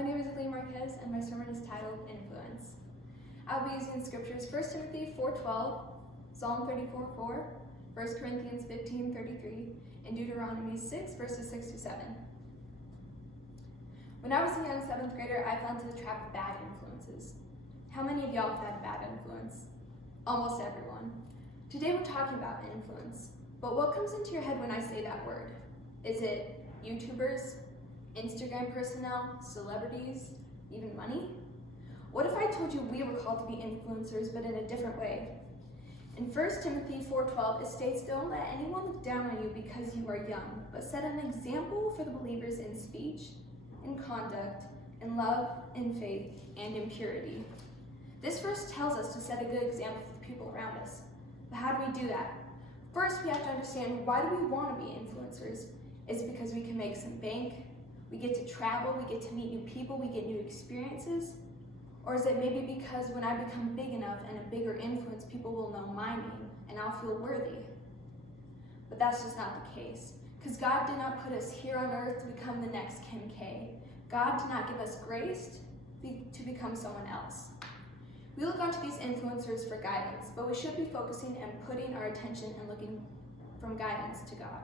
My name is Aliyah Marquez, and my sermon is titled Influence. I'll be using scriptures 1 Timothy 4:12, Psalm 34:4, 1 Corinthians 15:33, and Deuteronomy 6, verses 6 to 7. When I was a young 7th grader, I fell into the trap of bad influences. How many of y'all have had a bad influence? Almost everyone. Today we're talking about influence, but what comes into your head when I say that word? Is it YouTubers, Instagram personnel, celebrities, even money? What if I told you we were called to be influencers, but in a different way? In 1 Timothy 4:12, it states, "Don't let anyone look down on you because you are young, but set an example for the believers in speech, in conduct, in love, in faith, and in purity." This verse tells us to set a good example for the people around us. But how do we do that? First, we have to understand, why do we want to be influencers? Is it because we can make some bank? We get to travel, we get to meet new people, we get new experiences? Or is it maybe because when I become big enough and a bigger influence, people will know my name and I'll feel worthy? But that's just not the case, because God did not put us here on earth to become the next Kim K. God did not give us grace to become someone else. We look onto these influencers for guidance, but we should be focusing and putting our attention and looking from guidance to God.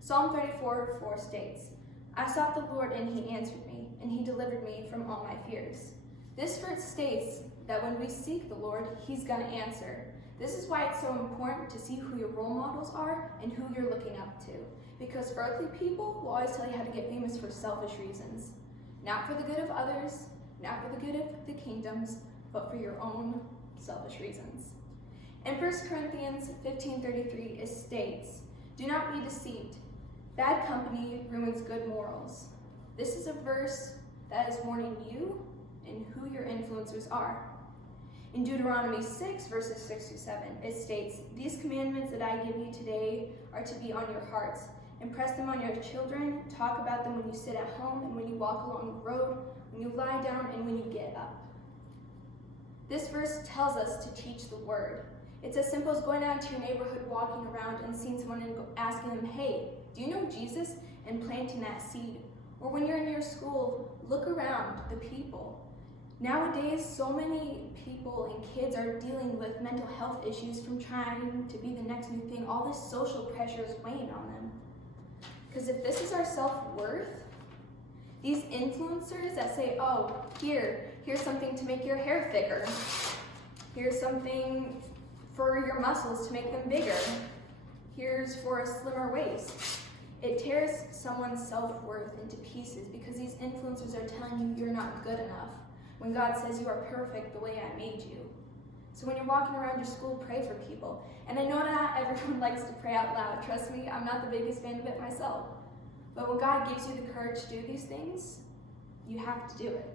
Psalm 34:4 states, "I sought the Lord and he answered me, and he delivered me from all my fears." This verse states that when we seek the Lord, he's going to answer. This is why it's so important to see who your role models are and who you're looking up to. Because earthly people will always tell you how to get famous for selfish reasons. Not for the good of others, not for the good of the kingdoms, but for your own selfish reasons. In 1 Corinthians 15:33, it states, "Do not be deceived. Bad company ruins good morals." This is a verse that is warning you and who your influencers are. In Deuteronomy 6, verses 6 to 7, it states, "These commandments that I give you today are to be on your hearts. Impress them on your children. Talk about them when you sit at home and when you walk along the road, when you lie down and when you get up." This verse tells us to teach the word. It's as simple as going out to your neighborhood, walking around and seeing someone and asking them, "Hey, do you know Jesus?" and planting that seed. Or when you're in your school, look around the people. Nowadays, so many people and kids are dealing with mental health issues from trying to be the next new thing. All this social pressure is weighing on them. Because if this is our self-worth, these influencers that say, "Oh, here's something to make your hair thicker. Here's something for your muscles to make them bigger. Here's for a slimmer waist." It tears someone's self-worth into pieces because these influencers are telling you you're not good enough when God says you are perfect the way I made you. So when you're walking around your school, pray for people. And I know not everyone likes to pray out loud. Trust me, I'm not the biggest fan of it myself. But when God gives you the courage to do these things, you have to do it.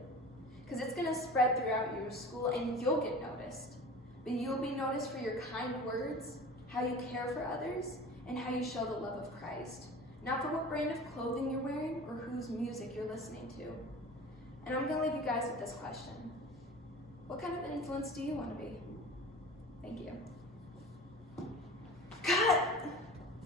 Because it's going to spread throughout your school and you'll get noticed. But you'll be noticed for your kind words, how you care for others, and how you show the love of Christ. Not for what brand of clothing you're wearing or whose music you're listening to. And I'm going to leave you guys with this question. What kind of influence do you want to be? Thank you.